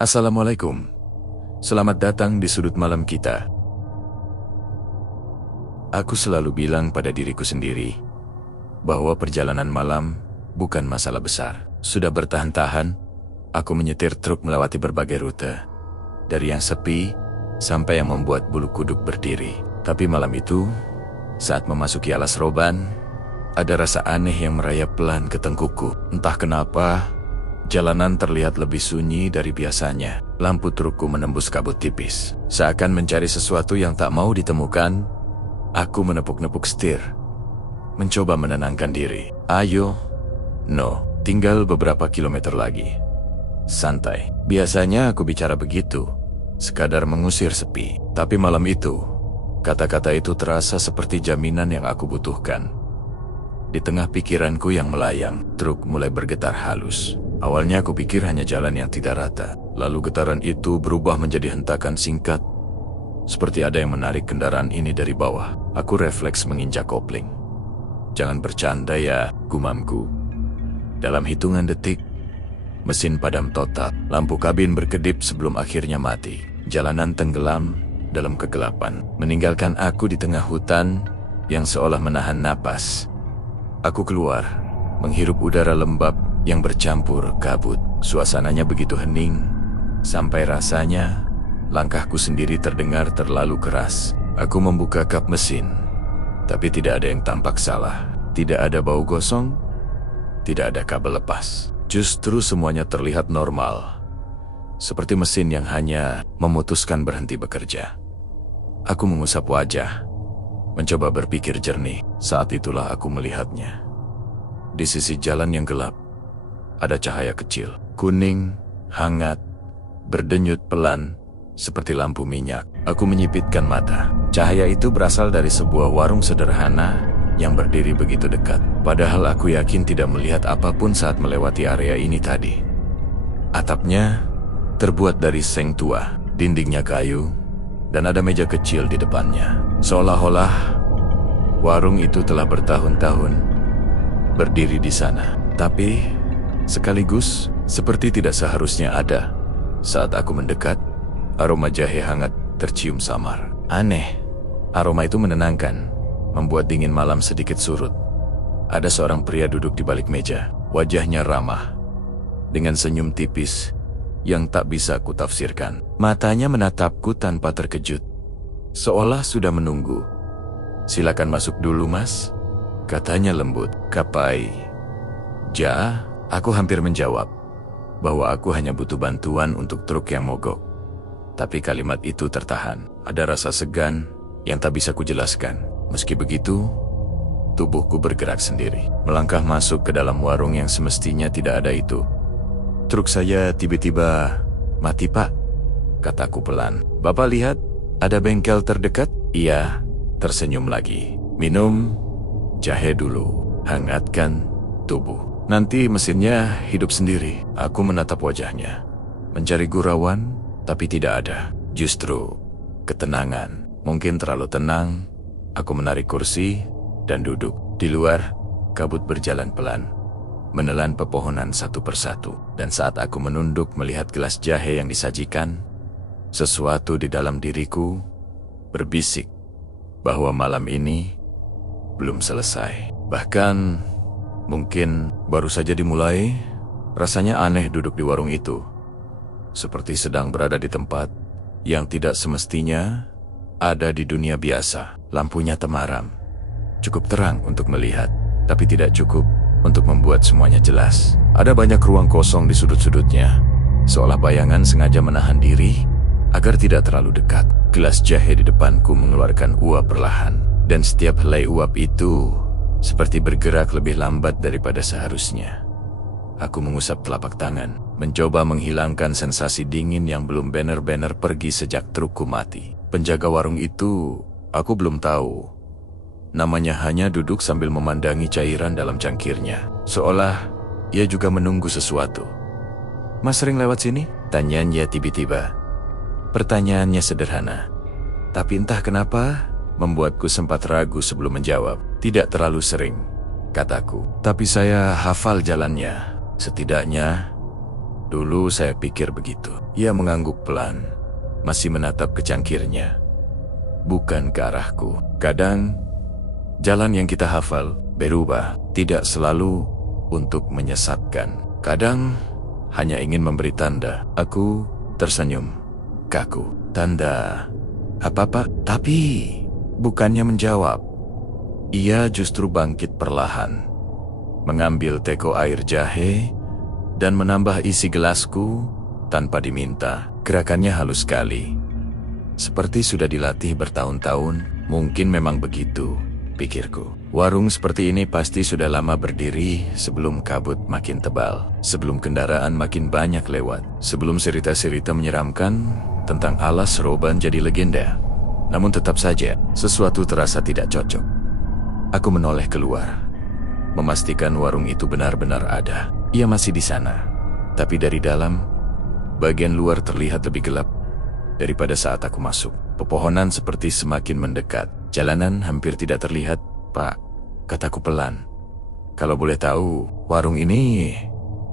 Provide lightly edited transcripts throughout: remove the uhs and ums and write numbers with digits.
Assalamualaikum. Selamat datang di sudut malam kita. Aku selalu bilang pada diriku sendiri bahwa perjalanan malam bukan masalah besar. Sudah bertahan-tahan, aku menyetir truk melewati berbagai rute. Dari yang sepi sampai yang membuat bulu kuduk berdiri. Tapi malam itu, saat memasuki alas roban, ada rasa aneh yang merayap pelan ke tengkukku. Entah kenapa, jalanan terlihat lebih sunyi dari biasanya. Lampu trukku menembus kabut tipis. Seakan mencari sesuatu yang tak mau ditemukan, aku menepuk-nepuk setir, mencoba menenangkan diri. Ayo, tinggal beberapa kilometer lagi. Santai. Biasanya aku bicara begitu, sekadar mengusir sepi. Tapi malam itu, kata-kata itu terasa seperti jaminan yang aku butuhkan. Di tengah pikiranku yang melayang, truk mulai bergetar halus. Awalnya aku pikir hanya jalan yang tidak rata. Lalu getaran itu berubah menjadi hentakan singkat. Seperti ada yang menarik kendaraan ini dari bawah. Aku refleks menginjak kopling. Jangan bercanda ya, gumamku. Dalam hitungan detik, mesin padam total. Lampu kabin berkedip sebelum akhirnya mati. Jalanan tenggelam dalam kegelapan, meninggalkan aku di tengah hutan yang seolah menahan napas. Aku keluar, menghirup udara lembab yang bercampur kabut. Suasananya begitu hening, sampai rasanya langkahku sendiri terdengar terlalu keras. Aku membuka kap mesin, tapi tidak ada yang tampak salah. Tidak ada bau gosong, tidak ada kabel lepas. Justru semuanya terlihat normal, seperti mesin yang hanya memutuskan berhenti bekerja. Aku mengusap wajah, mencoba berpikir jernih. Saat itulah aku melihatnya. Di sisi jalan yang gelap, ada cahaya kecil, kuning, hangat, berdenyut pelan, seperti lampu minyak. Aku menyipitkan mata. Cahaya itu berasal dari sebuah warung sederhana yang berdiri begitu dekat. Padahal aku yakin tidak melihat apapun saat melewati area ini tadi. Atapnya terbuat dari seng tua, dindingnya kayu, dan ada meja kecil di depannya. Seolah-olah warung itu telah bertahun-tahun berdiri di sana. Tapi sekaligus seperti tidak seharusnya ada. Saat aku mendekat, aroma jahe hangat tercium samar. Aneh, aroma itu menenangkan, membuat dingin malam sedikit surut. Ada seorang pria duduk di balik meja, wajahnya ramah, dengan senyum tipis yang tak bisa kutafsirkan. Matanya menatapku tanpa terkejut, seolah sudah menunggu. "Silakan masuk dulu, Mas," katanya lembut. "Kapai?" "Ja," aku hampir menjawab bahwa aku hanya butuh bantuan untuk truk yang mogok. Tapi kalimat itu tertahan. Ada rasa segan yang tak bisa kujelaskan. Meski begitu, tubuhku bergerak sendiri, melangkah masuk ke dalam warung yang semestinya tidak ada itu. "Truk saya tiba-tiba mati, Pak," kataku pelan. "Bapak lihat ada bengkel terdekat?" "Iya," tersenyum lagi. "Minum jahe dulu, hangatkan tubuh. Nanti mesinnya hidup sendiri." Aku menatap wajahnya, mencari gurauan, tapi tidak ada. Justru ketenangan. Mungkin terlalu tenang. Aku menarik kursi dan duduk. Di luar, kabut berjalan pelan, menelan pepohonan satu persatu. Dan saat aku menunduk melihat gelas jahe yang disajikan, sesuatu di dalam diriku berbisik bahwa malam ini belum selesai. Bahkan mungkin baru saja dimulai. Rasanya aneh duduk di warung itu, seperti sedang berada di tempat yang tidak semestinya ada di dunia biasa. Lampunya temaram, cukup terang untuk melihat, tapi tidak cukup untuk membuat semuanya jelas. Ada banyak ruang kosong di sudut-sudutnya, seolah bayangan sengaja menahan diri agar tidak terlalu dekat. Gelas jahe di depanku mengeluarkan uap perlahan, dan setiap helai uap itu seperti bergerak lebih lambat daripada seharusnya. Aku mengusap telapak tangan, mencoba menghilangkan sensasi dingin yang belum benar-benar pergi sejak trukku mati. Penjaga warung itu, aku belum tahu. Namanya hanya duduk sambil memandangi cairan dalam cangkirnya, seolah ia juga menunggu sesuatu. "Mas sering lewat sini?" tanyanya tiba-tiba. Pertanyaannya sederhana, tapi entah kenapa membuatku sempat ragu sebelum menjawab. "Tidak terlalu sering," kataku. "Tapi saya hafal jalannya. Setidaknya Dulu saya pikir begitu. Ia mengangguk pelan, masih menatap ke cangkirnya, bukan ke arahku. Kadang, jalan yang kita hafal berubah, tidak selalu untuk menyesatkan. Kadang, hanya ingin memberi tanda. Aku tersenyum, kaku. Tanda apa-apa? Tapi, bukannya menjawab. Ia justru bangkit perlahan, mengambil teko air jahe, dan menambah isi gelasku tanpa diminta. Gerakannya halus sekali, seperti sudah dilatih bertahun-tahun. Mungkin memang begitu, pikirku. Warung seperti ini pasti sudah lama berdiri sebelum kabut makin tebal, sebelum kendaraan makin banyak lewat, sebelum cerita-cerita menyeramkan tentang alas roban jadi legenda. Namun tetap saja, sesuatu terasa tidak cocok. Aku menoleh keluar, memastikan warung itu benar-benar ada. Ia masih di sana, tapi dari dalam, bagian luar terlihat lebih gelap daripada saat aku masuk. Pepohonan seperti semakin mendekat. Jalanan hampir tidak terlihat. Pak, kataku pelan. Kalau boleh tahu, warung ini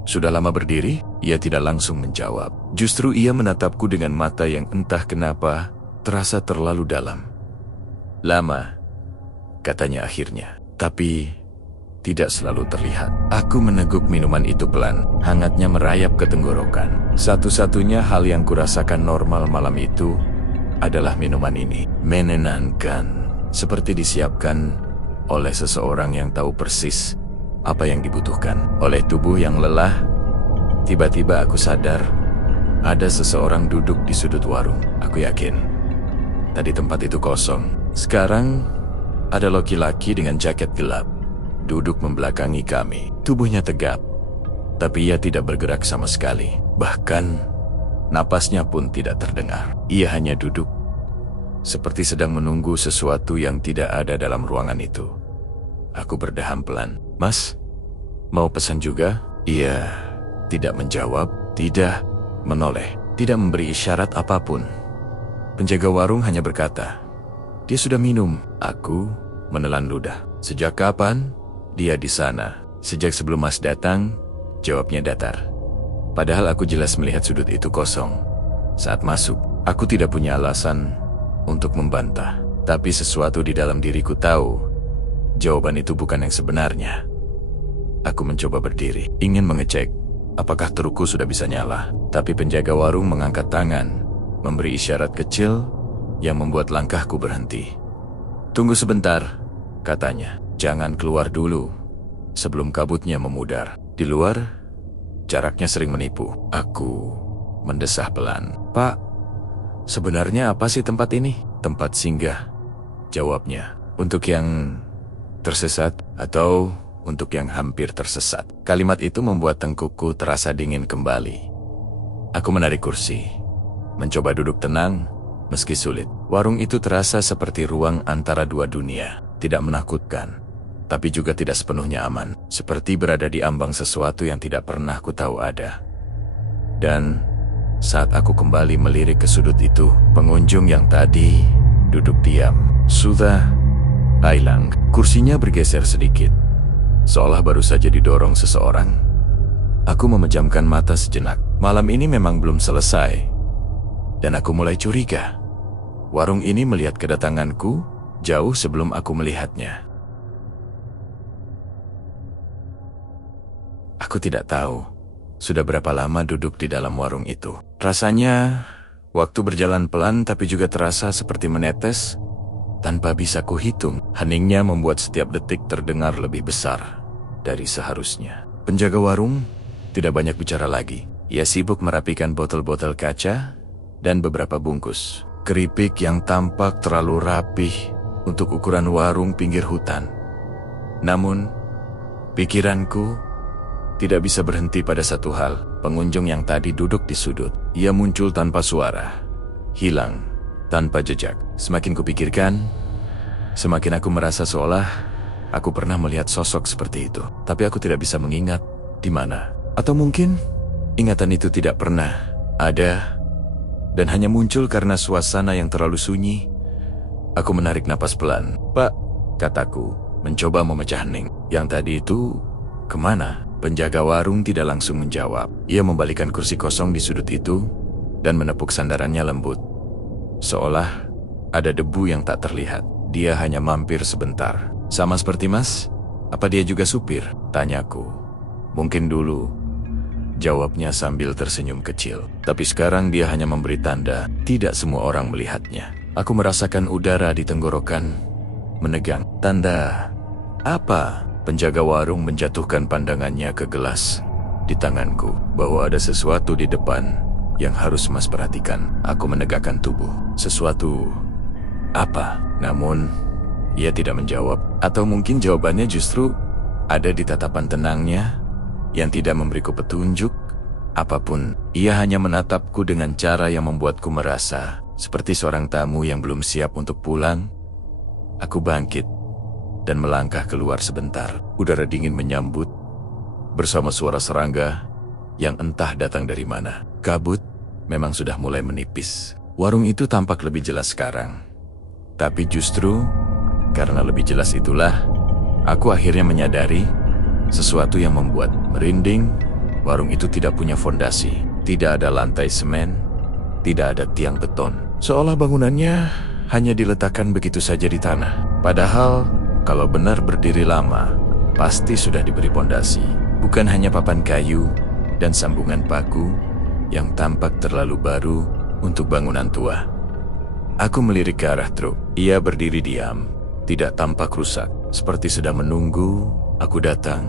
sudah lama berdiri? Ia tidak langsung menjawab. Justru ia menatapku dengan mata yang entah kenapa terasa terlalu dalam. Lama, katanya akhirnya. Tapi tidak selalu terlihat. Aku meneguk minuman itu pelan, hangatnya merayap ke tenggorokan. Satu-satunya hal yang kurasakan normal malam itu adalah minuman ini. Menenangkan, seperti disiapkan oleh seseorang yang tahu persis apa yang dibutuhkan. Oleh tubuh yang lelah, tiba-tiba aku sadar ada seseorang duduk di sudut warung. Aku yakin tadi tempat itu kosong. Sekarang ada laki-laki dengan jaket gelap duduk membelakangi kami. Tubuhnya tegap, tapi ia tidak bergerak sama sekali. Bahkan, napasnya pun tidak terdengar. Ia hanya duduk, seperti sedang menunggu sesuatu yang tidak ada dalam ruangan itu. Aku berdeham pelan. Mas, mau pesan juga? Ia tidak menjawab, tidak menoleh, tidak memberi isyarat apapun. Penjaga warung hanya berkata, "Dia sudah minum." Aku menelan ludah. Sejak kapan dia di sana? Sejak sebelum Mas datang, jawabnya datar. Padahal aku jelas melihat sudut itu kosong. Saat masuk, aku tidak punya alasan untuk membantah. Tapi sesuatu di dalam diriku tahu, jawaban itu bukan yang sebenarnya. Aku mencoba berdiri, ingin mengecek apakah trukku sudah bisa nyala. Tapi penjaga warung mengangkat tangan, memberi isyarat kecil yang membuat langkahku berhenti. "Tunggu sebentar," katanya. "Jangan keluar dulu sebelum kabutnya memudar." Di luar, jaraknya sering menipu. Aku mendesah pelan. "Pak, sebenarnya apa sih tempat ini?" "Tempat singgah," jawabnya. "Untuk yang tersesat atau untuk yang hampir tersesat." Kalimat itu membuat tengkukku terasa dingin kembali. Aku menarik kursi, mencoba duduk tenang meski sulit. Warung itu terasa seperti ruang antara dua dunia. Tidak menakutkan, tapi juga tidak sepenuhnya aman. Seperti berada di ambang sesuatu yang tidak pernah ku tahu ada. Dan saat aku kembali melirik ke sudut itu, pengunjung yang tadi duduk diam sudah hilang. Kursinya bergeser sedikit, seolah baru saja didorong seseorang. Aku memejamkan mata sejenak. Malam ini memang belum selesai, dan aku mulai curiga. Warung ini melihat kedatanganku jauh sebelum aku melihatnya. Aku tidak tahu sudah berapa lama duduk di dalam warung itu. Rasanya waktu berjalan pelan, tapi juga terasa seperti menetes tanpa bisa kuhitung. Heningnya membuat setiap detik terdengar lebih besar dari seharusnya. Penjaga warung tidak banyak bicara lagi. Ia sibuk merapikan botol-botol kaca dan beberapa bungkus keripik yang tampak terlalu rapih untuk ukuran warung pinggir hutan. Namun, pikiranku tidak bisa berhenti pada satu hal. Pengunjung yang tadi duduk di sudut, ia muncul tanpa suara, hilang tanpa jejak. Semakin kupikirkan, semakin aku merasa seolah aku pernah melihat sosok seperti itu. Tapi aku tidak bisa mengingat di mana. Atau mungkin ingatan itu tidak pernah ada dan hanya muncul karena suasana yang terlalu sunyi. Aku menarik napas pelan. "Pak," kataku, mencoba memecah hening. "Yang tadi itu kemana?" Penjaga warung tidak langsung menjawab. Ia membalikkan kursi kosong di sudut itu dan menepuk sandarannya lembut. Seolah ada debu yang tak terlihat. Dia hanya mampir sebentar. Sama seperti Mas? Apa dia juga supir? Tanyaku. Mungkin dulu, jawabnya sambil tersenyum kecil. Tapi sekarang dia hanya memberi tanda. Tidak semua orang melihatnya. Aku merasakan udara di tenggorokan menegang. Tanda apa? Penjaga warung menjatuhkan pandangannya ke gelas di tanganku. Bahwa ada sesuatu di depan yang harus Mas perhatikan. Aku menegakkan tubuh. Sesuatu apa? Namun, ia tidak menjawab. Atau mungkin jawabannya justru ada di tatapan tenangnya yang tidak memberiku petunjuk apapun. Ia hanya menatapku dengan cara yang membuatku merasa seperti seorang tamu yang belum siap untuk pulang. Aku bangkit dan melangkah keluar sebentar. Udara dingin menyambut bersama suara serangga yang entah datang dari mana. Kabut memang sudah mulai menipis. Warung itu tampak lebih jelas sekarang. Tapi justru karena lebih jelas itulah aku akhirnya menyadari sesuatu yang membuat merinding. Warung itu tidak punya fondasi. Tidak ada lantai semen. Tidak ada tiang beton. Seolah bangunannya hanya diletakkan begitu saja di tanah. Padahal kalau benar berdiri lama, pasti sudah diberi pondasi. Bukan hanya papan kayu dan sambungan paku yang tampak terlalu baru untuk bangunan tua. Aku melirik ke arah truk. Ia berdiri diam, tidak tampak rusak, seperti sedang menunggu aku datang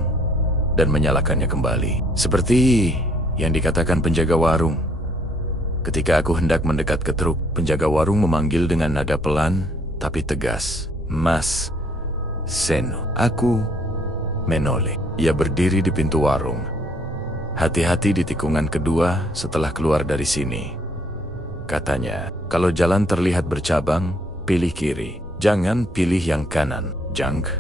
dan menyalakannya kembali. Seperti yang dikatakan penjaga warung. Ketika aku hendak mendekat ke truk, penjaga warung memanggil dengan nada pelan tapi tegas. Mas Seno. Aku menoleh. Ia berdiri di pintu warung. Hati-hati di tikungan kedua setelah keluar dari sini. Katanya, kalau jalan terlihat bercabang, pilih kiri. Jangan pilih yang kanan. Jangk.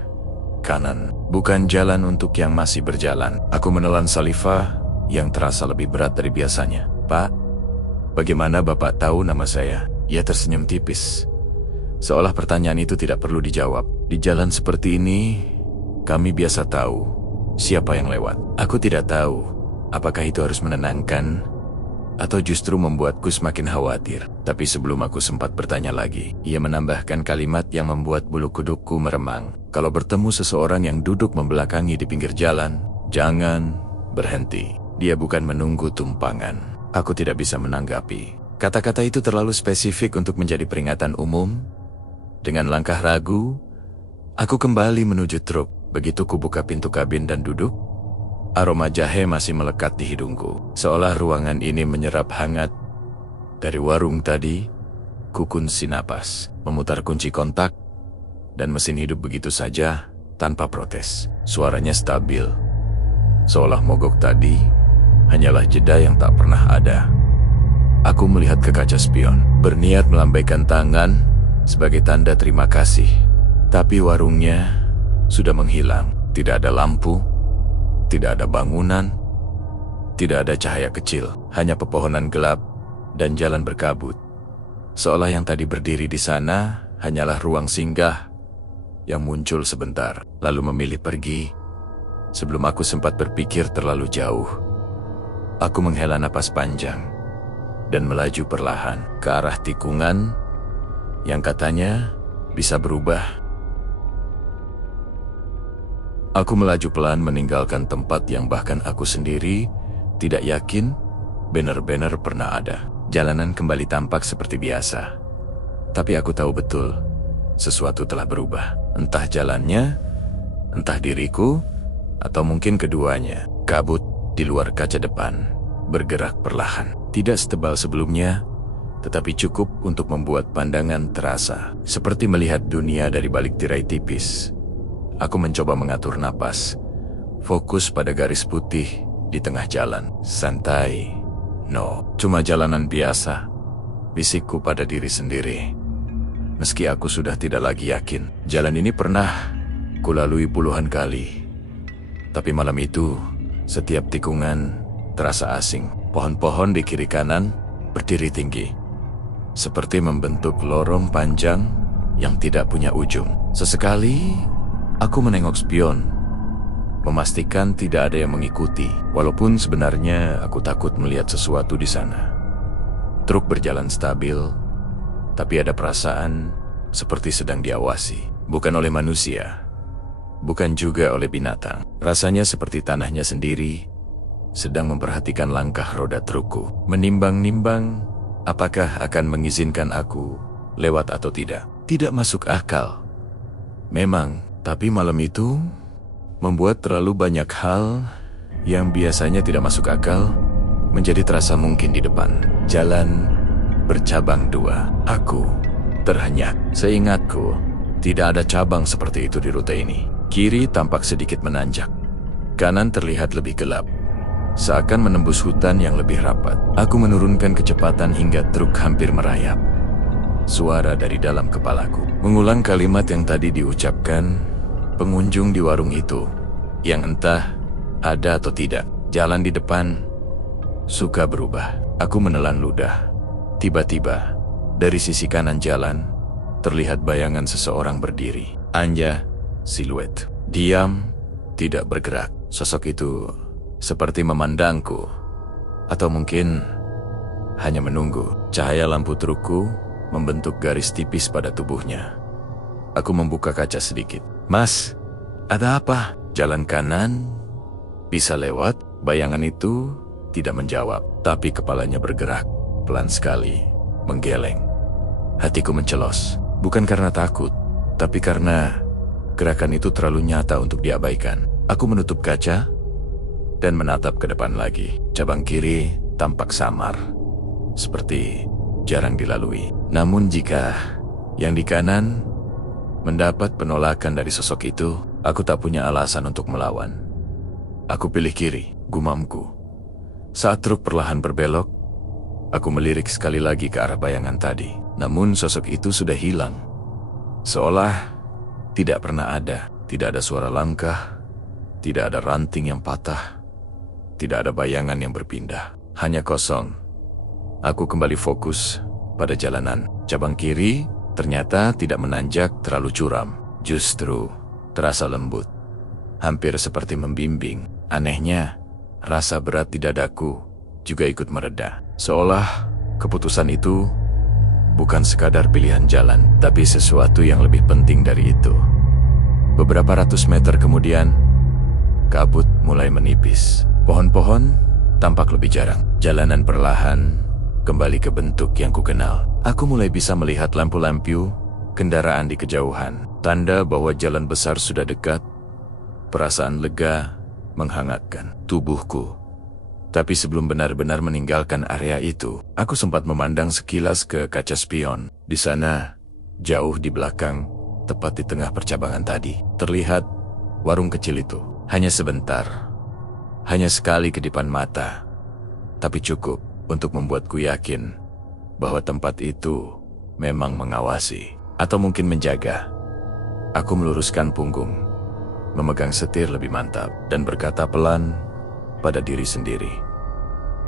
Kanan. Bukan jalan untuk yang masih berjalan. Aku menelan saliva yang terasa lebih berat dari biasanya. Pak, bagaimana Bapak tahu nama saya? Ia tersenyum tipis. Seolah pertanyaan itu tidak perlu dijawab. Di jalan seperti ini, kami biasa tahu siapa yang lewat. Aku tidak tahu apakah itu harus menenangkan atau justru membuatku semakin khawatir. Tapi sebelum aku sempat bertanya lagi, ia menambahkan kalimat yang membuat bulu kudukku meremang. Kalau bertemu seseorang yang duduk membelakangi di pinggir jalan, jangan berhenti. Dia bukan menunggu tumpangan. Aku tidak bisa menanggapi. Kata-kata itu terlalu spesifik untuk menjadi peringatan umum. Dengan langkah ragu, aku kembali menuju truk. Begitu kubuka pintu kabin dan duduk, aroma jahe masih melekat di hidungku. Seolah ruangan ini menyerap hangat. Dari warung tadi, kukunci napas, memutar kunci kontak, dan mesin hidup begitu saja, tanpa protes. Suaranya stabil. Seolah mogok tadi, hanyalah jeda yang tak pernah ada. Aku melihat ke kaca spion, berniat melambaikan tangan sebagai tanda terima kasih. Tapi warungnya sudah menghilang. Tidak ada lampu, tidak ada bangunan, tidak ada cahaya kecil, hanya pepohonan gelap dan jalan berkabut. Seolah yang tadi berdiri di sana hanyalah ruang singgah yang muncul sebentar, lalu memilih pergi. Sebelum aku sempat berpikir terlalu jauh, aku menghela napas panjang dan melaju perlahan ke arah tikungan yang katanya bisa berubah. Aku melaju pelan meninggalkan tempat yang bahkan aku sendiri tidak yakin benar-benar pernah ada. Jalanan kembali tampak seperti biasa. Tapi aku tahu betul, sesuatu telah berubah. Entah jalannya, entah diriku, atau mungkin keduanya. Kabut di luar kaca depan bergerak perlahan. Tidak setebal sebelumnya, tetapi cukup untuk membuat pandangan terasa seperti melihat dunia dari balik tirai tipis. Aku mencoba mengatur napas, fokus pada garis putih di tengah jalan. Santai, no, cuma jalanan biasa, bisikku pada diri sendiri. Meski aku sudah tidak lagi yakin, jalan ini pernah kulalui puluhan kali. Tapi malam itu, setiap tikungan terasa asing. Pohon-pohon di kiri kanan berdiri tinggi, seperti membentuk lorong panjang yang tidak punya ujung. Sesekali, aku menengok spion, memastikan tidak ada yang mengikuti, walaupun sebenarnya aku takut melihat sesuatu di sana. Truk berjalan stabil, tapi ada perasaan seperti sedang diawasi, bukan oleh manusia, bukan juga oleh binatang. Rasanya seperti tanahnya sendiri sedang memperhatikan langkah roda trukku, menimbang-nimbang apakah akan mengizinkan aku lewat atau tidak. Tidak masuk akal. Memang, tapi malam itu membuat terlalu banyak hal yang biasanya tidak masuk akal menjadi terasa mungkin di depan. Jalan bercabang dua. Aku terhenyak. Seingatku, tidak ada cabang seperti itu di rute ini. Kiri tampak sedikit menanjak. Kanan terlihat lebih gelap, seakan menembus hutan yang lebih rapat. Aku menurunkan kecepatan hingga truk hampir merayap. Suara dari dalam kepalaku mengulang kalimat yang tadi diucapkan pengunjung di warung itu, yang entah ada atau tidak. Jalan di depan suka berubah. Aku menelan ludah. Tiba-tiba, dari sisi kanan jalan, terlihat bayangan seseorang berdiri. Anja, siluet. Diam, tidak bergerak. Sosok itu seperti memandangku, atau mungkin hanya menunggu. Cahaya lampu trukku membentuk garis tipis pada tubuhnya. Aku membuka kaca sedikit. Mas, ada apa? Jalan kanan bisa lewat? Bayangan itu tidak menjawab, tapi kepalanya bergerak, pelan sekali, menggeleng. Hatiku mencelos, bukan karena takut, tapi karena gerakan itu terlalu nyata untuk diabaikan. Aku menutup kaca dan menatap ke depan lagi. Cabang kiri tampak samar, seperti jarang dilalui. Namun jika yang di kanan mendapat penolakan dari sosok itu, aku tak punya alasan untuk melawan. Aku pilih kiri, gumamku. Saat truk perlahan berbelok, aku melirik sekali lagi ke arah bayangan tadi. Namun sosok itu sudah hilang, seolah tidak pernah ada. Tidak ada suara langkah, tidak ada ranting yang patah, tidak ada bayangan yang berpindah. Hanya kosong. Aku kembali fokus pada jalanan. Cabang kiri ternyata tidak menanjak terlalu curam, justru terasa lembut, hampir seperti membimbing. Anehnya, rasa berat di dadaku juga ikut mereda, seolah keputusan itu bukan sekadar pilihan jalan, tapi sesuatu yang lebih penting dari itu. Beberapa ratus meter kemudian, kabut mulai menipis. Pohon-pohon tampak lebih jarang. Jalanan perlahan kembali ke bentuk yang kukenal. Aku mulai bisa melihat lampu-lampu kendaraan di kejauhan. Tanda bahwa jalan besar sudah dekat. Perasaan lega menghangatkan tubuhku. Tapi sebelum benar-benar meninggalkan area itu, aku sempat memandang sekilas ke kaca spion. Di sana, jauh di belakang, tepat di tengah percabangan tadi, terlihat warung kecil itu. Hanya sebentar, hanya sekali kedipan mata, tapi cukup untuk membuatku yakin bahwa tempat itu memang mengawasi, atau mungkin menjaga. Aku meluruskan punggung, memegang setir lebih mantap, dan berkata pelan pada diri sendiri,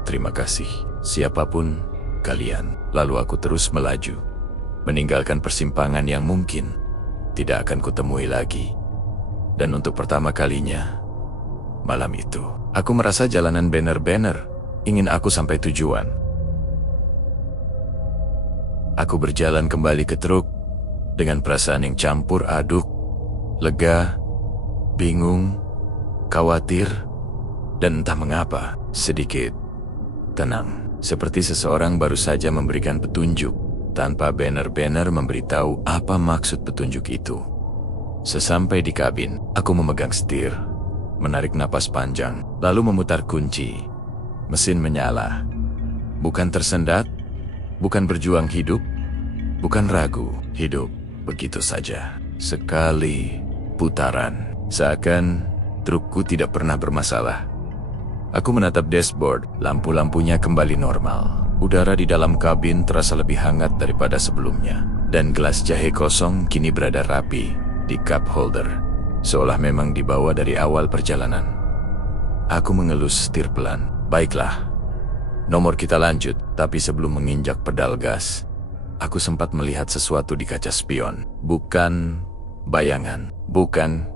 "Terima kasih, siapapun kalian." Lalu aku terus melaju, meninggalkan persimpangan yang mungkin tidak akan kutemui lagi. Dan untuk pertama kalinya, malam itu, aku merasa jalanan benar-benar ingin aku sampai tujuan. Aku berjalan kembali ke truk dengan perasaan yang campur aduk, lega, bingung, khawatir, dan entah mengapa sedikit tenang. Seperti seseorang baru saja memberikan petunjuk tanpa benar-benar memberitahu apa maksud petunjuk itu. Sesampai di kabin, aku memegang setir, menarik napas panjang, lalu memutar kunci. Mesin menyala. Bukan tersendat, bukan berjuang hidup, bukan ragu. Hidup begitu saja. Sekali putaran, seakan trukku tidak pernah bermasalah. Aku menatap dashboard, lampu-lampunya kembali normal. Udara di dalam kabin terasa lebih hangat daripada sebelumnya. Dan gelas jahe kosong kini berada rapi di cup holder, seolah memang dibawa dari awal perjalanan. Aku mengelus setir pelan. Baiklah, nomor kita lanjut. Tapi sebelum menginjak pedal gas, aku sempat melihat sesuatu di kaca spion. Bukan bayangan, bukan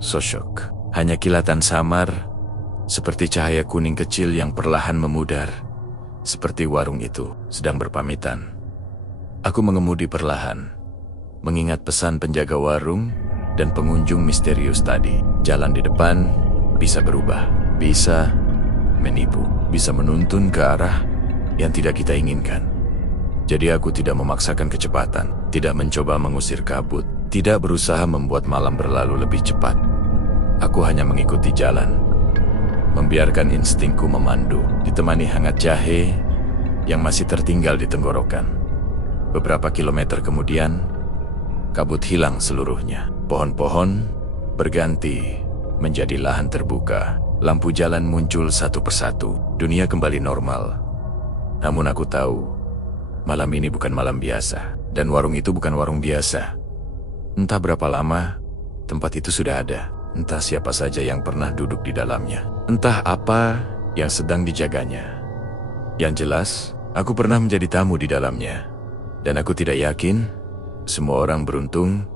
sosok. Hanya kilatan samar, seperti cahaya kuning kecil yang perlahan memudar, seperti warung itu sedang berpamitan. Aku mengemudi perlahan, mengingat pesan penjaga warung dan pengunjung misterius tadi. Jalan di depan bisa berubah, bisa menipu, bisa menuntun ke arah yang tidak kita inginkan. Jadi aku tidak memaksakan kecepatan, tidak mencoba mengusir kabut, tidak berusaha membuat malam berlalu lebih cepat. Aku hanya mengikuti jalan, membiarkan instingku memandu, ditemani hangat jahe yang masih tertinggal di tenggorokan. Beberapa kilometer kemudian, kabut hilang seluruhnya. Pohon-pohon berganti menjadi lahan terbuka. Lampu jalan muncul satu persatu. Dunia kembali normal. Namun aku tahu, malam ini bukan malam biasa. Dan warung itu bukan warung biasa. Entah berapa lama, tempat itu sudah ada. Entah siapa saja yang pernah duduk di dalamnya. Entah apa yang sedang dijaganya. Yang jelas, aku pernah menjadi tamu di dalamnya. Dan aku tidak yakin semua orang beruntung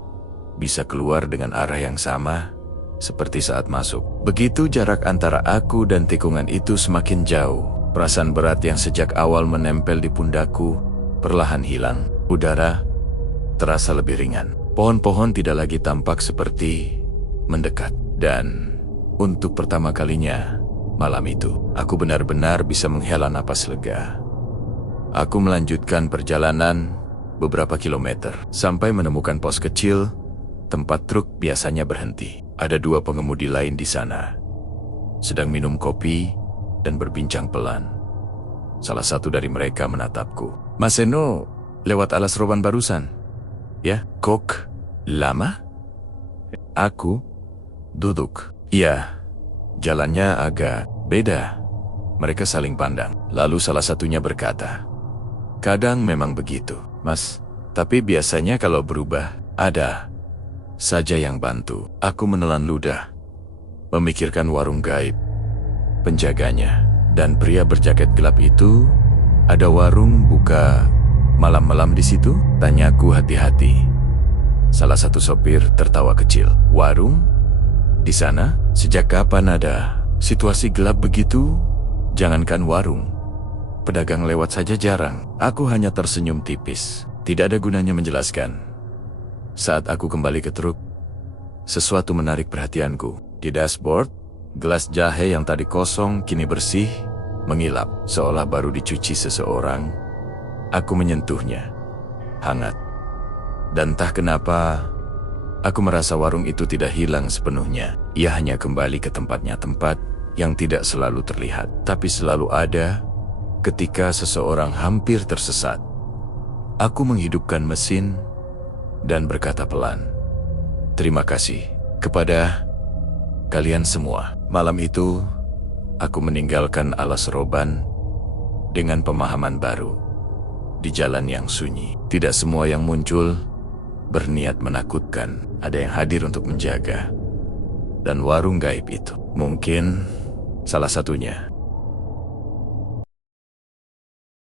bisa keluar dengan arah yang sama seperti saat masuk. Begitu jarak antara aku dan tikungan itu semakin jauh, perasaan berat yang sejak awal menempel di pundakku perlahan hilang. Udara terasa lebih ringan. Pohon-pohon tidak lagi tampak seperti mendekat. Dan untuk pertama kalinya malam itu, aku benar-benar bisa menghela napas lega. Aku melanjutkan perjalanan beberapa kilometer sampai menemukan pos kecil tempat truk biasanya berhenti. Ada dua pengemudi lain di sana, sedang minum kopi dan berbincang pelan. Salah satu dari mereka menatapku. "Mas Eno, lewat Alas Roban barusan. Ya, kok lama?" Aku duduk. "Iya, jalannya agak beda." Mereka saling pandang. Lalu salah satunya berkata, "Kadang memang begitu, Mas. Tapi biasanya kalau berubah, ada saja yang bantu." Aku menelan ludah, memikirkan warung gaib, penjaganya, dan pria berjaket gelap itu. "Ada warung buka malam-malam di situ?" tanyaku hati-hati. Salah satu sopir tertawa kecil. "Warung? Di sana? Sejak kapan ada situasi gelap begitu? Jangankan warung, pedagang lewat saja jarang." Aku hanya tersenyum tipis. Tidak ada gunanya menjelaskan. Saat aku kembali ke truk, sesuatu menarik perhatianku. Di dashboard, gelas jahe yang tadi kosong kini bersih, mengilap, seolah baru dicuci seseorang. Aku menyentuhnya, hangat. Dan entah kenapa, aku merasa warung itu tidak hilang sepenuhnya. Ia hanya kembali ke tempatnya, tempat yang tidak selalu terlihat, tapi selalu ada ketika seseorang hampir tersesat. Aku menghidupkan mesin dan berkata pelan, "Terima kasih kepada kalian semua." Malam itu, aku meninggalkan Alas Roban dengan pemahaman baru. Di jalan yang sunyi, tidak semua yang muncul berniat menakutkan. Ada yang hadir untuk menjaga. Dan warung gaib itu, mungkin salah satunya.